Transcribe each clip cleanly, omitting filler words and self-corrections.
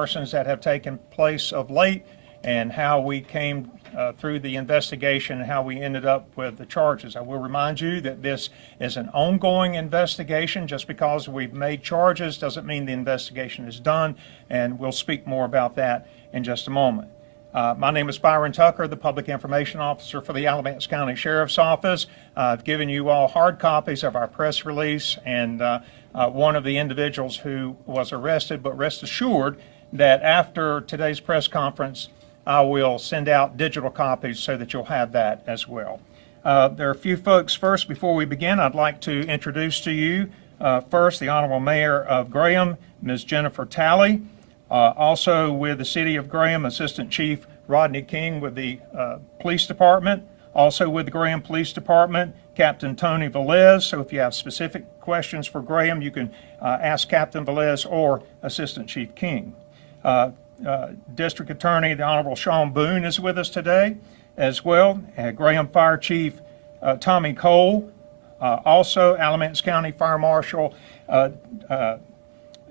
arsons that have taken place of late and how we came through the investigation and how we ended up with the charges. I will remind you that this is an ongoing investigation. Just because we've made charges doesn't mean the investigation is done, and we'll speak more about that in just a moment. My name is Byron Tucker, the Public Information Officer for the Alamance County Sheriff's Office. I've given you all hard copies of our press release and one of the individuals who was arrested, but rest assured that after today's press conference, I will send out digital copies so that you'll have that as well. There are a few folks first. Before we begin, I'd like to introduce to you first the Honorable Mayor of Graham, Ms. Jennifer Talley. Also with the City of Graham, Assistant Chief Rodney King with the Police Department. Also with the Graham Police Department, Captain Tony Velez. So if you have specific questions for Graham, you can ask Captain Velez or Assistant Chief King. District Attorney, the Honorable Sean Boone is with us today as well. Graham Fire Chief Tommy Cole. Also Alamance County Fire Marshal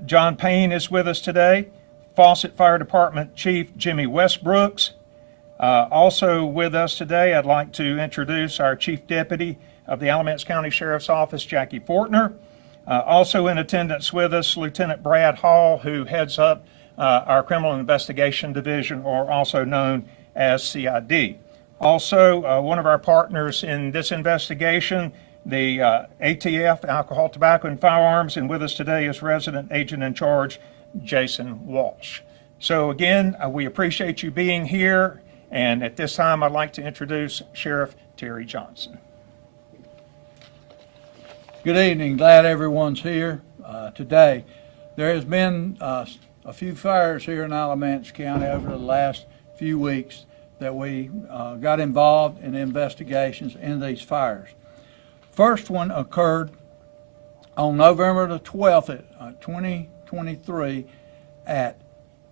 John Payne is with us today. Fawcett Fire Department Chief Jimmy Westbrooks. Also with us today, I'd like to introduce our Chief Deputy of the Alamance County Sheriff's Office, Jackie Fortner. Also in attendance with us, Lieutenant Brad Hall, who heads up our Criminal Investigation Division, or also known as CID. Also, one of our partners in this investigation, the ATF, Alcohol, Tobacco, and Firearms, and with us today is Resident Agent in Charge, Jason Walsh. So again, we appreciate you being here, and at this time I'd like to introduce Sheriff Terry Johnson. Good evening. Glad everyone's here today. There has been a few fires here in Alamance County over the last few weeks that we got involved in investigations in these fires. First one occurred on November the 12th, 2023 at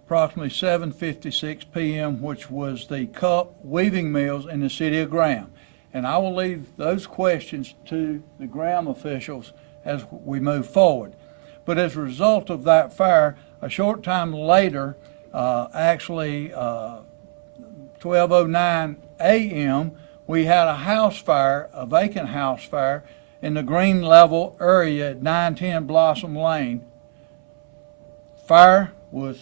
approximately 7:56 p.m., which was the Cup Weaving Mills in the City of Graham. And I will leave those questions to the Graham officials as we move forward. But as a result of that fire, a short time later, actually 12:09 a.m., we had a house fire, a vacant house fire, in the Green Level area at 910 Blossom Lane. Fire was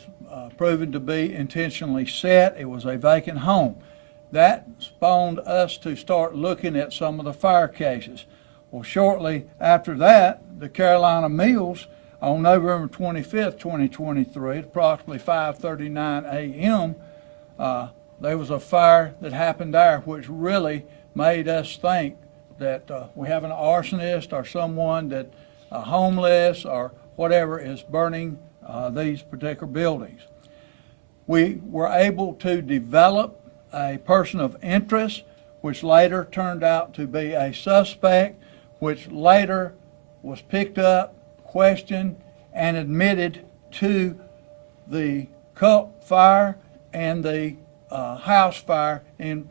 proven to be intentionally set. It was a vacant home. That spawned us to start looking at some of the fire cases. Well, shortly after that, the Carolina Mills, on November 25th, 2023, at approximately 5:39 a.m., there was a fire that happened there, which really made us think that we have an arsonist or someone that homeless or whatever is burning these particular buildings. We were able to develop a person of interest, which later turned out to be a suspect, which later was picked up, questioned, and admitted to the Cup fire and the house fire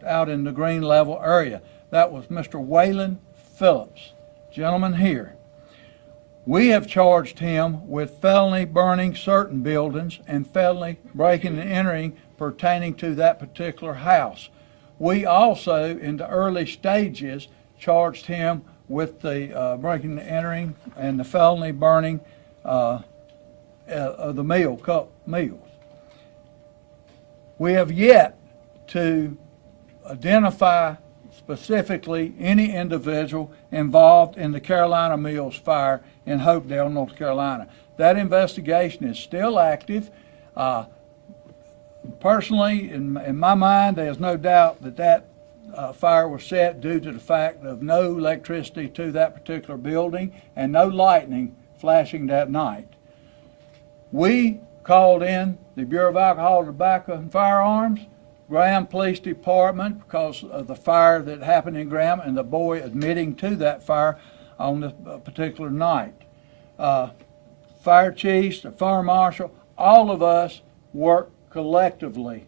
out in the Green Level area. That was Mr. Waylon Phillips, gentleman here. We have charged him with felony burning certain buildings and felony breaking and entering pertaining to that particular house. We also, in the early stages, charged him with the breaking and entering and the felony burning of the Cup Mills. We have yet to identify specifically any individual involved in the Carolina Mills fire in Hopedale, North Carolina. That investigation is still active. Personally, in my mind, there's no doubt that fire was set due to the fact of no electricity to that particular building and no lightning flashing that night. We called in the Bureau of Alcohol, Tobacco, and Firearms, Graham Police Department, because of the fire that happened in Graham and the boy admitting to that fire on the particular night. Fire chiefs, the fire marshal, all of us worked collectively.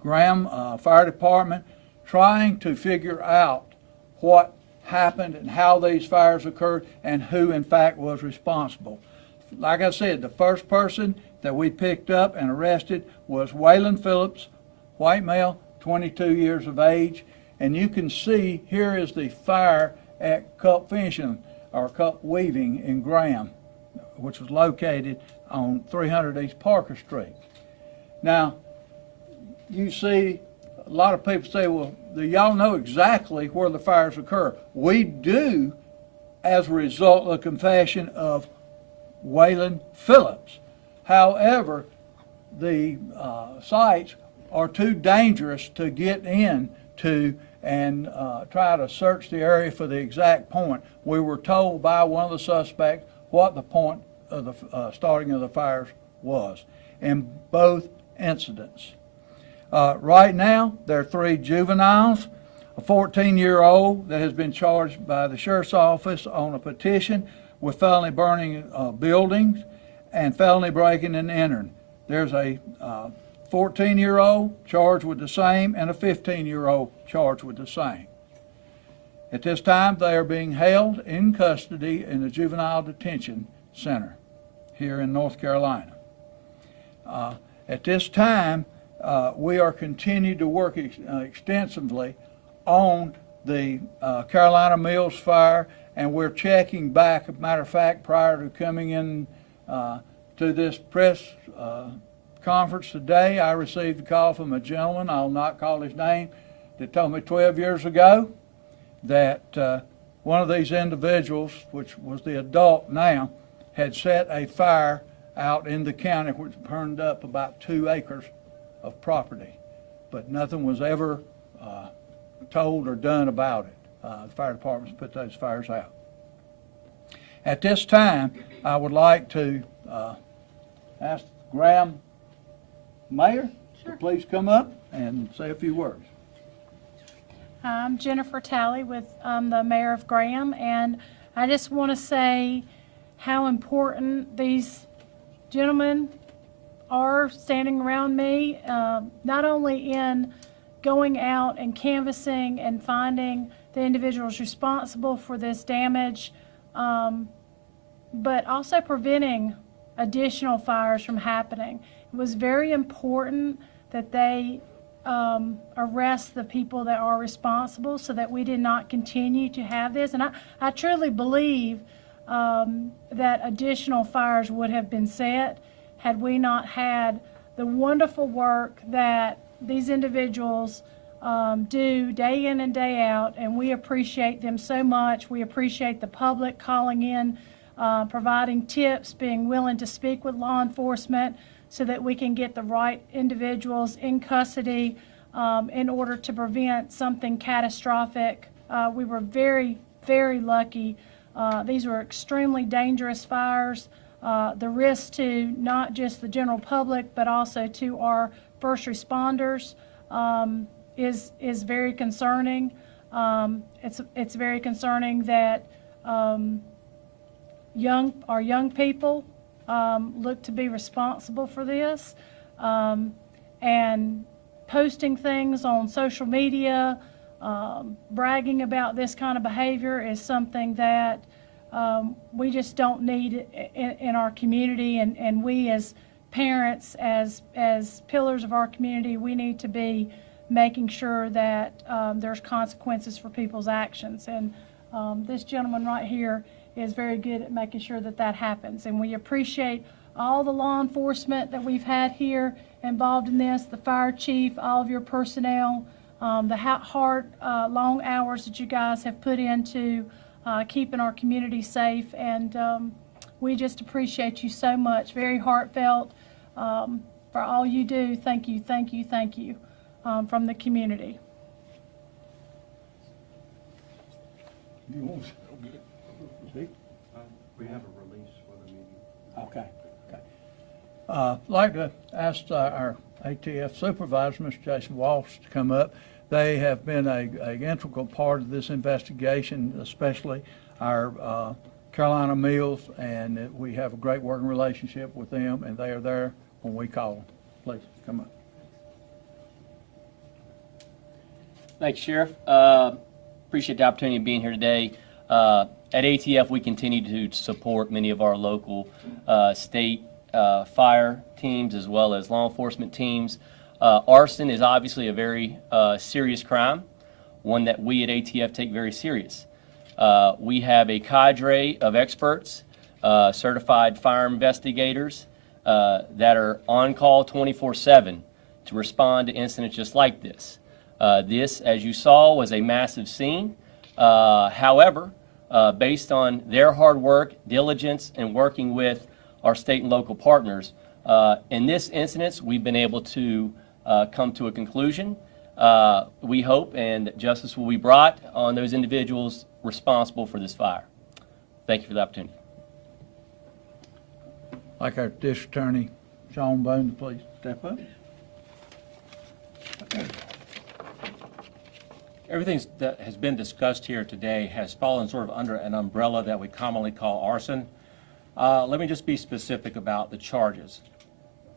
Graham Fire Department trying to figure out what happened and how these fires occurred and who in fact was responsible. Like I said, the first person that we picked up and arrested was Waylon Phillips, white male, 22 years of age. And you can see here is the fire at Cup Finishing or Cup Weaving in Graham, which was located on 300 East Parker Street. Now, you see a lot of people say, well, do y'all know exactly where the fires occur? We do, as a result of the confession of Waylon Phillips. However, the sites are too dangerous to get into and try to search the area for the exact point. We were told by one of the suspects what the point of the starting of the fires was in both incidents. Right now, there are 3 juveniles, a 14-year-old that has been charged by the sheriff's office on a petition with felony burning buildings and felony breaking and entering. There's a 14-year-old charged with the same and a 15-year-old charged with the same. At this time, they are being held in custody in the Juvenile Detention Center here in North Carolina. At this time, we are continuing to work extensively on the Carolina Mills fire, and we're checking back. As a matter of fact, prior to coming in to this press conference today, I received a call from a gentleman, I'll not call his name, that told me 12 years ago that one of these individuals, which was the adult now, had set a fire out in the county which burned up about 2 acres of property, but nothing was ever told or done about it. The fire departments put those fires out. At this time, I would like to ask Graham Mayor to please come up and say a few words. I'm Jennifer Talley with the Mayor of Graham, and I just want to say how important these gentlemen are standing around me, not only in going out and canvassing and finding the individuals responsible for this damage, but also preventing additional fires from happening. It was very important that they arrest the people that are responsible so that we did not continue to have this. And I truly believe that additional fires would have been set had we not had the wonderful work that these individuals do day in and day out, and we appreciate them so much. We appreciate the public calling in, providing tips, being willing to speak with law enforcement so that we can get the right individuals in custody in order to prevent something catastrophic. We were very, very lucky. These were extremely dangerous fires. The risk to not just the general public, but also to our first responders is very concerning. It's very concerning that our young people look to be responsible for this, and posting things on social media, bragging about this kind of behavior is something that we just don't need in our community, and we as parents, as pillars of our community, we need to be making sure that there's consequences for people's actions. And this gentleman right here is very good at making sure that that happens. And we appreciate all the law enforcement that we've had here involved in this, the fire chief, all of your personnel, the hard, long hours that you guys have put into keeping our community safe. And we just appreciate you so much. Very heartfelt for all you do. Thank you, thank you, thank you from the community. We have a release for the meeting. Okay. I'd like to ask our ATF supervisor, Mr. Jason Walsh, to come up. They have been an integral part of this investigation, especially our Carolina Mills, and we have a great working relationship with them, and they are there when we call them. Please, come up. Thanks, Sheriff. Appreciate the opportunity of being here today. At ATF, we continue to support many of our local state fire teams as well as law enforcement teams. Arson is obviously a very serious crime, one that we at ATF take very serious. We have a cadre of experts, certified fire investigators that are on call 24/7 to respond to incidents just like this. This, as you saw, was a massive scene. However, based on their hard work, diligence, and working with our state and local partners, in this incident, we've been able to come to a conclusion. We hope and justice will be brought on those individuals responsible for this fire. Thank you for the opportunity. Like our district attorney, Sean Boone, to please step up. Everything that has been discussed here today has fallen sort of under an umbrella that we commonly call arson. Let me just be specific about the charges.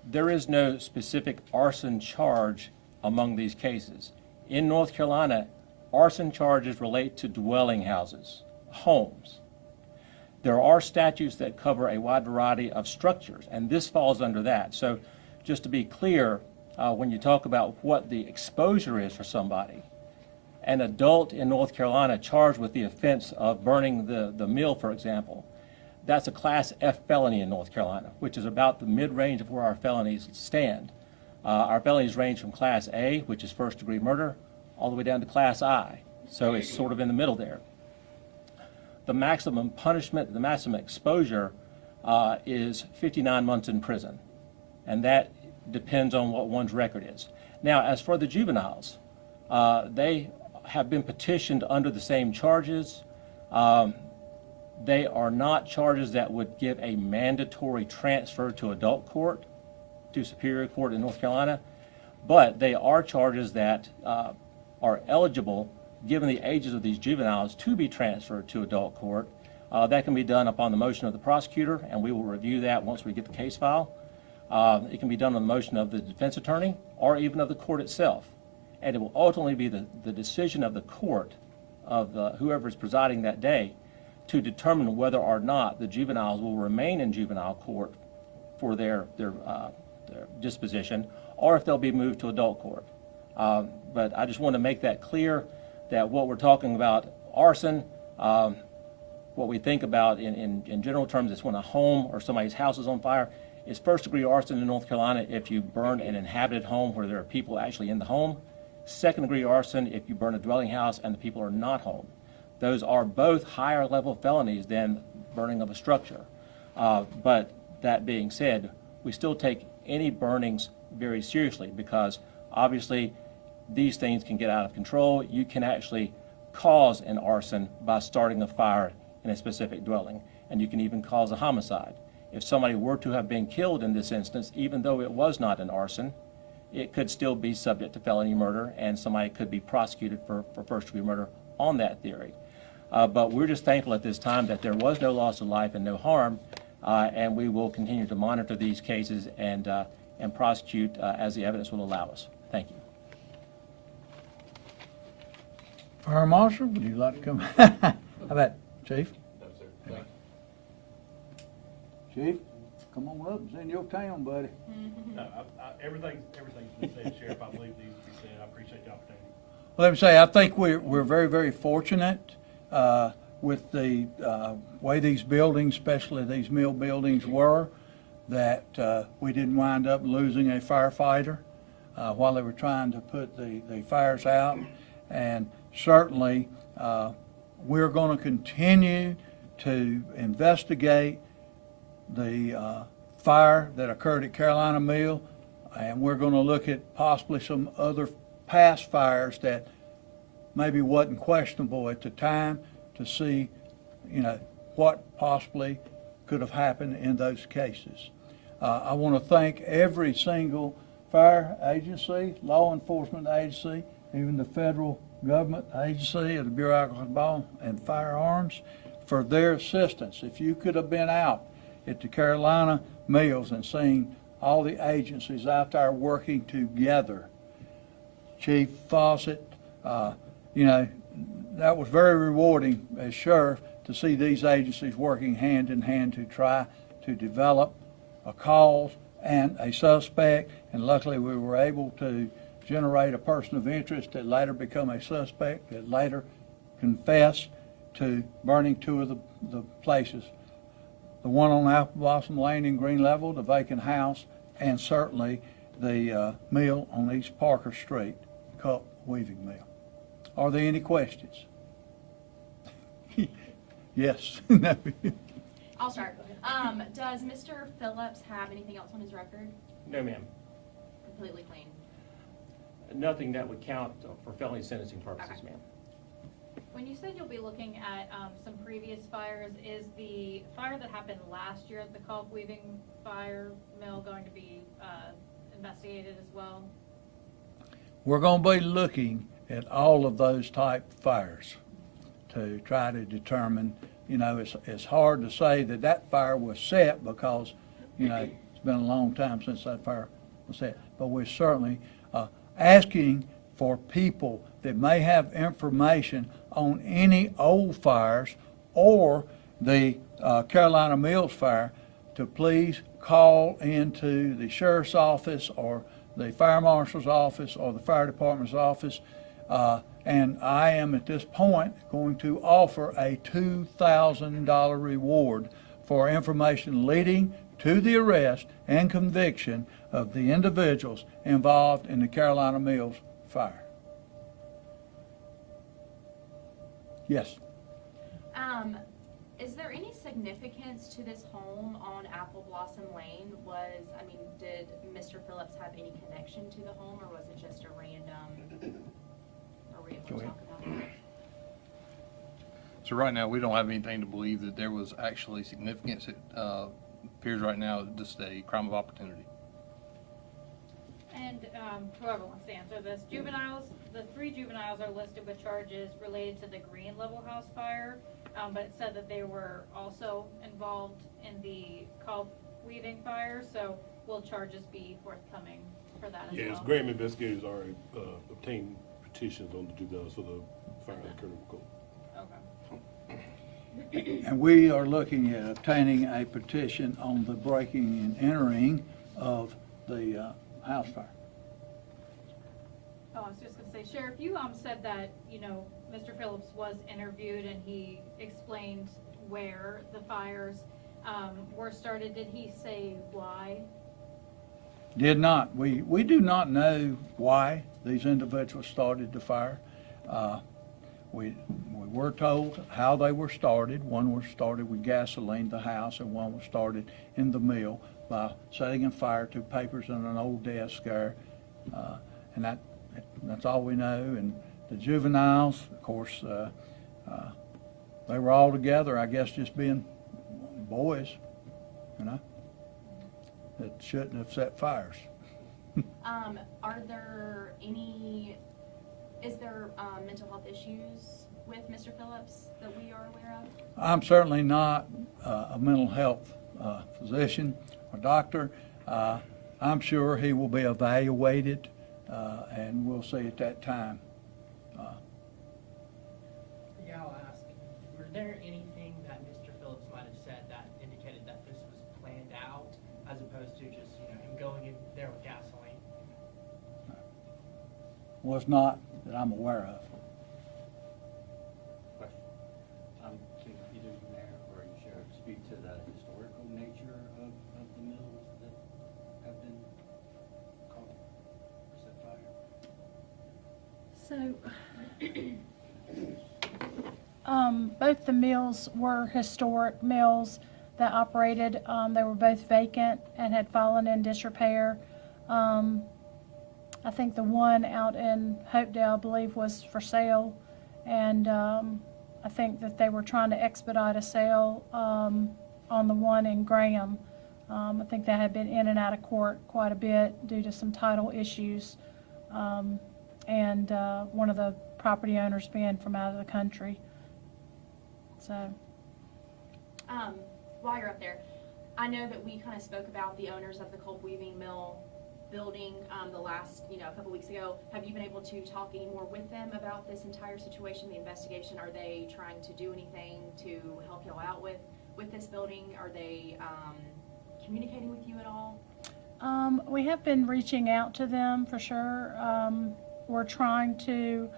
There is no specific arson charge among these cases. In North Carolina, arson charges relate to dwelling houses, homes. There are statutes that cover a wide variety of structures, and this falls under that. So just to be clear, when you talk about what the exposure is for somebody, an adult in North Carolina charged with the offense of burning the mill, for example, that's a Class F felony in North Carolina, which is about the mid-range of where our felonies stand. Our felonies range from Class A, which is first-degree murder, all the way down to Class I. So it's sort of in the middle there. The maximum punishment, the maximum exposure is 59 months in prison, and that depends on what one's record is. Now, as for the juveniles, they have been petitioned under the same charges. They are not charges that would give a mandatory transfer to adult court, to Superior Court in North Carolina, but they are charges that are eligible, given the ages of these juveniles, to be transferred to adult court. That can be done upon the motion of the prosecutor, and we will review that once we get the case file. It can be done on the motion of the defense attorney or even of the court itself. And it will ultimately be the decision of the court, of whoever is presiding that day, to determine whether or not the juveniles will remain in juvenile court for their disposition, or if they'll be moved to adult court. But I just want to make that clear that what we're talking about, arson, what we think about in general terms is when a home or somebody's house is on fire, is first-degree arson in North Carolina if you burn an inhabited home where there are people actually in the home. Second-degree arson if you burn a dwelling house and the people are not home. Those are both higher level felonies than burning of a structure. But that being said, we still take any burnings very seriously, because obviously these things can get out of control. You can actually cause an arson by starting a fire in a specific dwelling, and you can even cause a homicide. If somebody were to have been killed in this instance, even though it was not an arson, it could still be subject to felony murder, and somebody could be prosecuted for first-degree murder on that theory. But we're just thankful at this time that there was no loss of life and no harm, and we will continue to monitor these cases and prosecute as the evidence will allow us. Thank you. Fire Marshal, would you like to come? How about Chief? No, sir. Chief, come on up. It's in your town, buddy. No, everything's been said, Sheriff. I believe needs to be said. I appreciate the opportunity. Let me say, I think we're very, very fortunate with the way these buildings, especially these mill buildings, were, that we didn't wind up losing a firefighter while they were trying to put the fires out. And certainly, we're going to continue to investigate the fire that occurred at Carolina Mill, and we're going to look at possibly some other past fires that maybe wasn't questionable at the time, to see, what possibly could have happened in those cases. I want to thank every single fire agency, law enforcement agency, even the federal government agency of the Bureau of Alcohol and Firearms for their assistance. If you could have been out at the Carolina Mills and seen all the agencies out there working together, Chief Fawcett, that was very rewarding as sheriff to see these agencies working hand in hand to try to develop a cause and a suspect, and luckily we were able to generate a person of interest that later become a suspect, that later confessed to burning two of the places. The one on Apple Blossom Lane in Green Level, the vacant house, and certainly the mill on East Parker Street, Cup Weaving Mill. Are there any questions? Yes. No. I'll start. Does Mr. Phillips have anything else on his record? No, ma'am. Completely clean. Nothing that would count for felony sentencing purposes, Okay. ma'am. When you said you'll be looking at some previous fires, is the fire that happened last year at the Culp Weaving Fire Mill going to be investigated as well? We're going to be looking at all of those type fires to try to determine, you know, it's hard to say that that fire was set because, you know, it's been a long time since that fire was set. But we're certainly asking for people that may have information on any old fires or the Carolina Mills fire to please call into the sheriff's office or the fire marshal's office or the fire department's office. And I am at this point going to offer a $2,000 reward for information leading to the arrest and conviction of the individuals involved in the Carolina Mills fire. Yes. Is there any significance to this home on Apple Blossom Lane? Did Mr. Phillips have any connection to the home, or was it just a random, are we able to Go ahead. talk about that? So right now, we don't have anything to believe that there was actually significance. It appears right now just a crime of opportunity. And whoever wants to answer this, juveniles, the 3 juveniles are listed with charges related to the Green Level House fire, but it said that they were also involved in the Culp Weaving fire, so will charges be forthcoming for that as well? Yes, Graham investigators already obtained petitions on the juveniles for the fire that occurred in Macomb. Okay. And we are looking at obtaining a petition on the breaking and entering of the house fire. Oh, I was just gonna say, Sheriff, you said that, Mr. Phillips was interviewed and he explained where the fires were started. Did he say why? Did not. We do not know why these individuals started the fire. We were told how they were started. One was started with gasoline, the house, and one was started in the mill by setting a fire to papers on an old desk there. And that's all we know. And the juveniles, of course, they were all together, I guess, just being boys, that shouldn't have set fires. Is there mental health issues with Mr. Phillips that we are aware of? I'm certainly not a mental health physician or doctor. I'm sure he will be evaluated, and we'll see at that time. Yeah, I'll ask, were there anything that Mr. Phillips might have said that indicated that this was planned out as opposed to just, him going in there with gasoline? Was not that I'm aware of. Question. Can either the mayor or the sheriff speak to the historical nature of the mills that have been called or set fire? So, both the mills were historic mills that operated. They were both vacant and had fallen in disrepair. I think the one out in Hopedale, I believe, was for sale. And I think that they were trying to expedite a sale on the one in Graham. I think that had been in and out of court quite a bit due to some title issues. And one of the property owners being from out of the country. So. While you're up there, I know that we kind of spoke about the owners of the Culp Weaving Mill building the last, a couple weeks ago. Have you been able to talk any more with them about this entire situation, the investigation? Are they trying to do anything to help y'all out with this building? Are they communicating with you at all? We have been reaching out to them for sure. We're trying to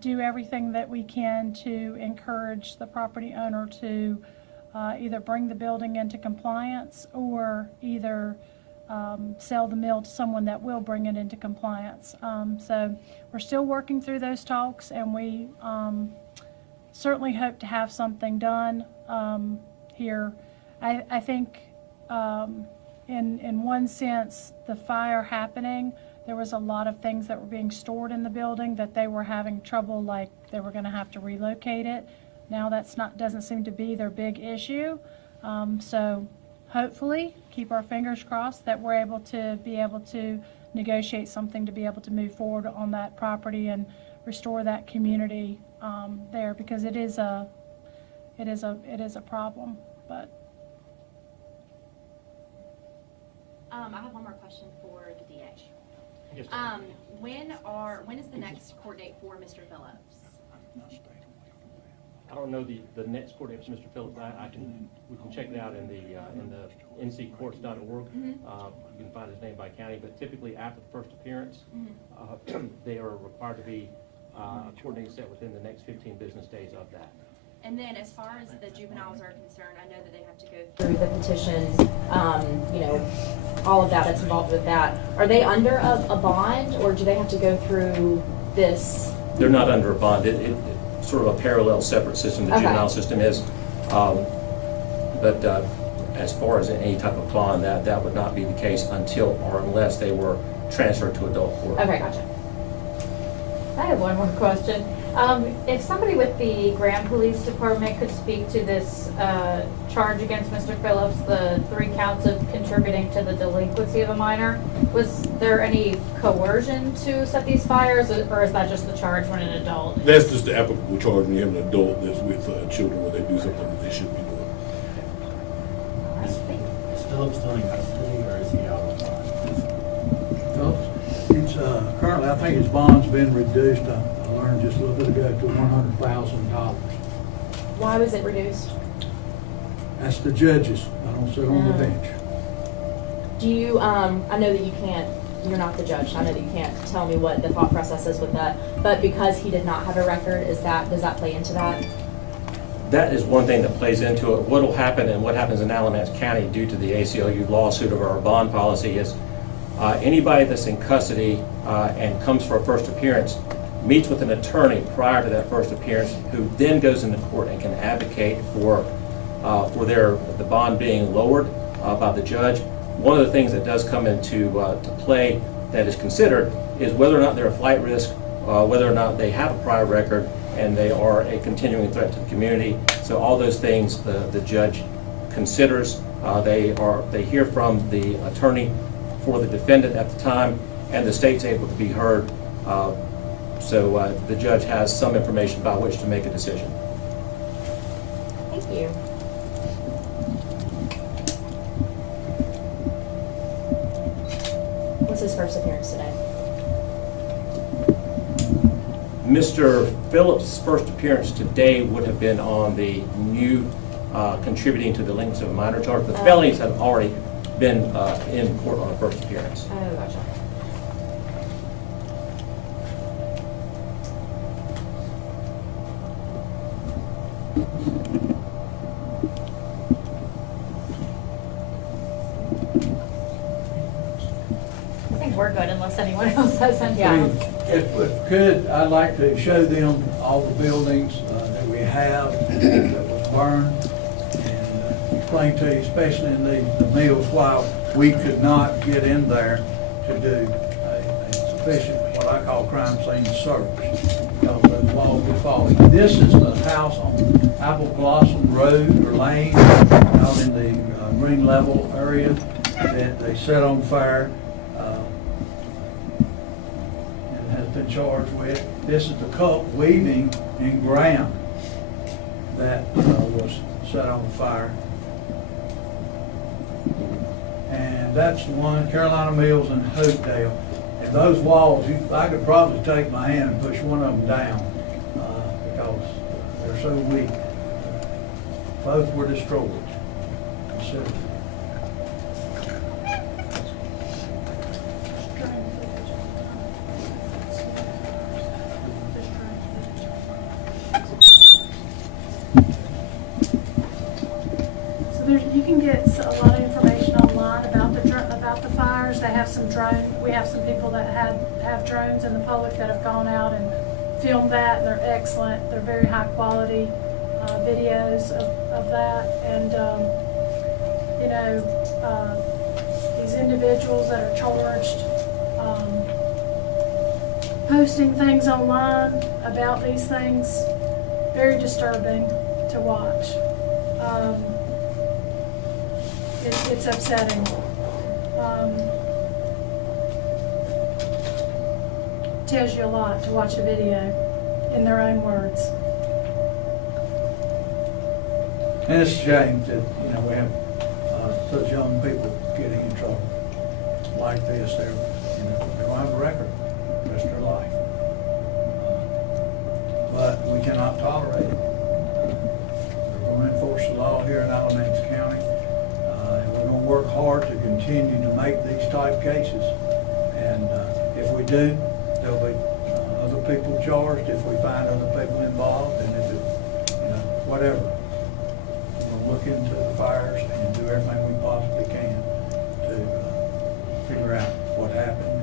do everything that we can to encourage the property owner to either bring the building into compliance or either sell the mill to someone that will bring it into compliance. So we're still working through those talks, and we certainly hope to have something done here. I think in one sense, the fire happening, there was a lot of things that were being stored in the building that they were having trouble, like they were going to have to relocate it. Now doesn't seem to be their big issue. So hopefully, keep our fingers crossed that we're able to negotiate something to be able to move forward on that property and restore that community there, because it is a problem. But I have one more question for the DA. Yes, When is the next court date for Mr. Phillips? I don't know the next court date for Mr. Phillips. We can check it out in the nccourts.org. Mm-hmm. You can find his name by county, but typically after the first appearance, they are required to be a court date set within the next 15 business days of that. And then as far as the juveniles are concerned, I know that they have to go through the petitions, all of that that's involved with that. Are they under a bond, or do they have to go through this? They're not under a bond. It's sort of a parallel, separate system. The Okay. juvenile system is. But as far as any type of bond, that would not be the case until or unless they were transferred to adult court. Okay, gotcha. I have one more question. If somebody with the Graham Police Department could speak to this charge against Mr. Phillips, the 3 counts of contributing to the delinquency of a minor, was there any coercion to set these fires, or is that just the charge when an adult? That's just the applicable charge when you have an adult that's with children where they do something that they shouldn't be doing. All right, thank you. Is Phillips still in custody or is he out on bond? Phillips, it's, currently, I think his bond's been reduced, I learned just a little bit ago, to $100,000. Why was it reduced? That's the judges, I don't sit on the bench. Do you, I know that you're not the judge, I know that you can't tell me what the thought process is with that, but because he did not have a record, does that play into that? That is one thing that plays into it. What will happen and what happens in Alamance County due to the ACLU lawsuit of our bond policy is anybody that's in custody and comes for a first appearance meets with an attorney prior to that first appearance, who then goes into court and can advocate for the bond being lowered by the judge. One of the things that does come into to play that is considered is whether or not they're a flight risk, whether or not they have a prior record, and they are a continuing threat to the community. So all those things the judge considers. They hear from the attorney for the defendant at the time, and the state's able to be heard. So the judge has some information by which to make a decision. Thank you. What's his first appearance today? Mr. Phillips' first appearance today would have been on the new contributing to the delinquency of a minor charge. The felonies have already been in court on a first appearance. Oh, gotcha. I think we're good unless anyone else has anything. Yeah. If we could, I'd like to show them all the buildings that we have that was burned, and explain to you, especially in the mills, why we could not get in there to do a sufficient, what I call crime scene search, because those walls were falling. This is the house on Apple Blossom Road or Lane, out in the green level area that they set on fire. Been charged with. This is the cup weaving in ground that was set on fire. And that's the one, Carolina Mills and Hopedale. And those walls, I could probably take my hand and push one of them down because they're so weak. Both were destroyed. You can get a lot of information online about the fires. They have some we have some people that have drones in the public that have gone out and filmed that, and they're excellent. They're very high quality videos of that. And, these individuals that are charged, posting things online about these things, very disturbing to watch. It's upsetting. Tells you a lot to watch a video in their own words. And it's a shame that, we have such young people getting in trouble like this. They're going to have a record the rest of their life. But we cannot tolerate it. We're going to enforce the law here in Alamance County. And we're going to work hard to continue to make these type cases. And if we do, there'll be other people charged if we find other people involved, and if it, whatever. We'll look into the fires and do everything we possibly can to figure out what happened